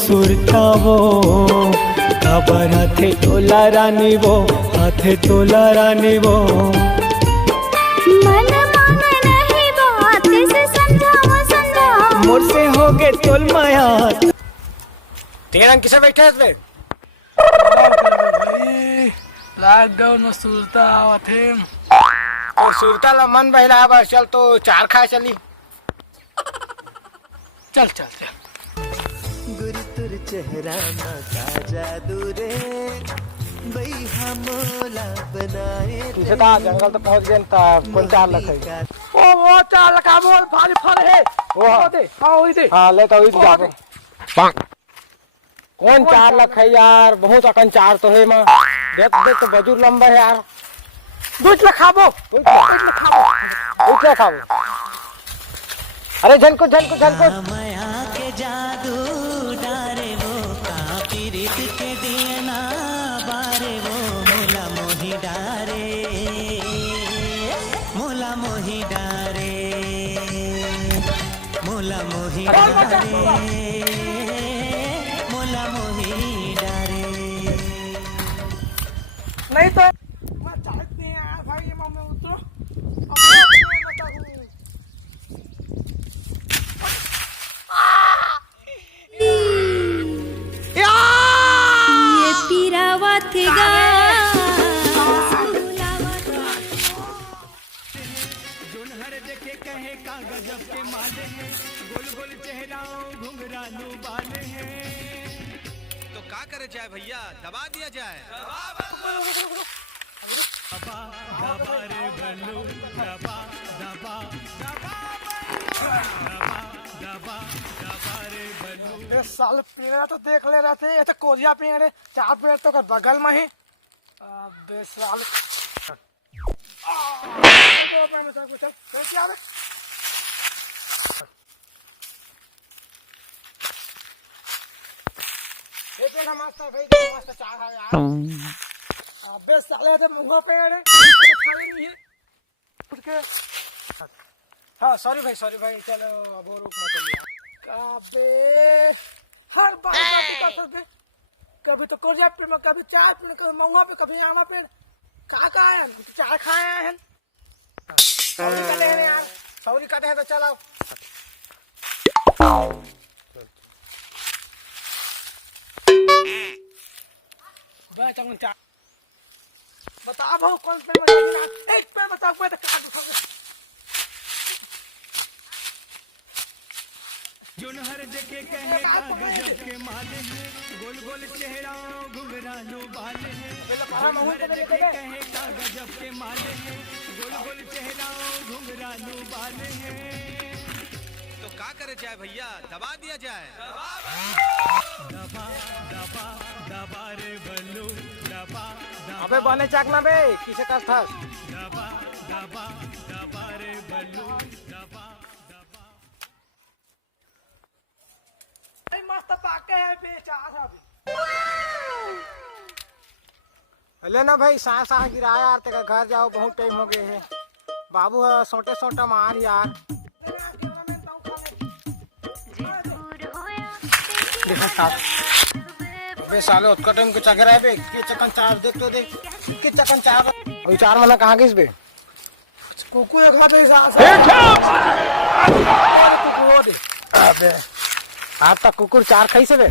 सुरतावो खबर हाथे तोला रानी वो हाथे तोला रानी वो मन मांगे नहीं बात से समझाओ मोर से होगे तोल माया। तेरा किसे बैठे थे लॉकडाउन में सुरता आवत है और सुरता ला मन बहला बस चल तो चार खा चली चल चल चल गुरु तुर चेहरा ना का जादू रे भैया मोला बनाए तुझे कहा जंगल तो पहुंच गए था कौन चार लख है वो चाल का बोल फाली फल है वो दे हां वही दे हाँ ले तो वही जाओ कौन 4 लाख है यार बहुत अकन चार तो है माँ देख देख तो बजूर लंबा है यार दूध लखाबो उठा खाओ अरे झनको झनको झनको माया के जादू डारे वो काफी रीत के दिए ना बारे वो मोला मोही डारे मोला मोही डारे मोला मोही डारे मोला मोही डारे नहीं तो मैं चाहत नहीं है भाई ये मामला उतरो अब मैं बताऊं ये पीरावत गा तो क्या करे जाए भैया दबा दिया जाए ये साल पेड़ तो देख ले रहे थे ये तो कोरिया पेड़ है 4 पेड़ तो कर बगल में ही अबे साल अबे साले तो मुंगा पेड़ है खाली नहीं है उठ के हाँ सॉरी भाई चलो अब और रुक मत चलिए अबे हर बार बात कर दे कभी तो कोरिया पे में कभी चाय पे कभी मंगा पे कभी आमा पे कहाँ है तो चाय खाए हैं सॉरी कहते हैं यार सॉरी कहते हैं तो चलो बता भाव कौन पेड़ बता एक पेड़ बताओ मैं तो काट दूंगा जोन हर जगह कहे का गजब के माले हैं गोल गोल चेहरा घुंघरालू बाले हैं जोन हर जगह कहे का गजब के माले हैं गोल गोल चेहरा घुंघरालू बाले हैं तो क्या करे जाए भैया दबा दिया जाए दबा दबा दबा रे बल्लू दबा अबे बने चाकना बे किसे का था दबा दबा दबा रे बल्लू दबा मस्त पाके है बेचारा अभी ले ना भाई सांस गिराया यार तेरा घर जाओ बहुत टाइम हो गए है बाबू है सोटे सोटा मार यार बे साले उसका टाइम के चक्कर है बे के चकन चार देख तो देख के चकन चार और 4 महीना कहाँ गई बे कुकू एक हाथ ऐसा अबे आप तक कुकुर 4 खाई से बे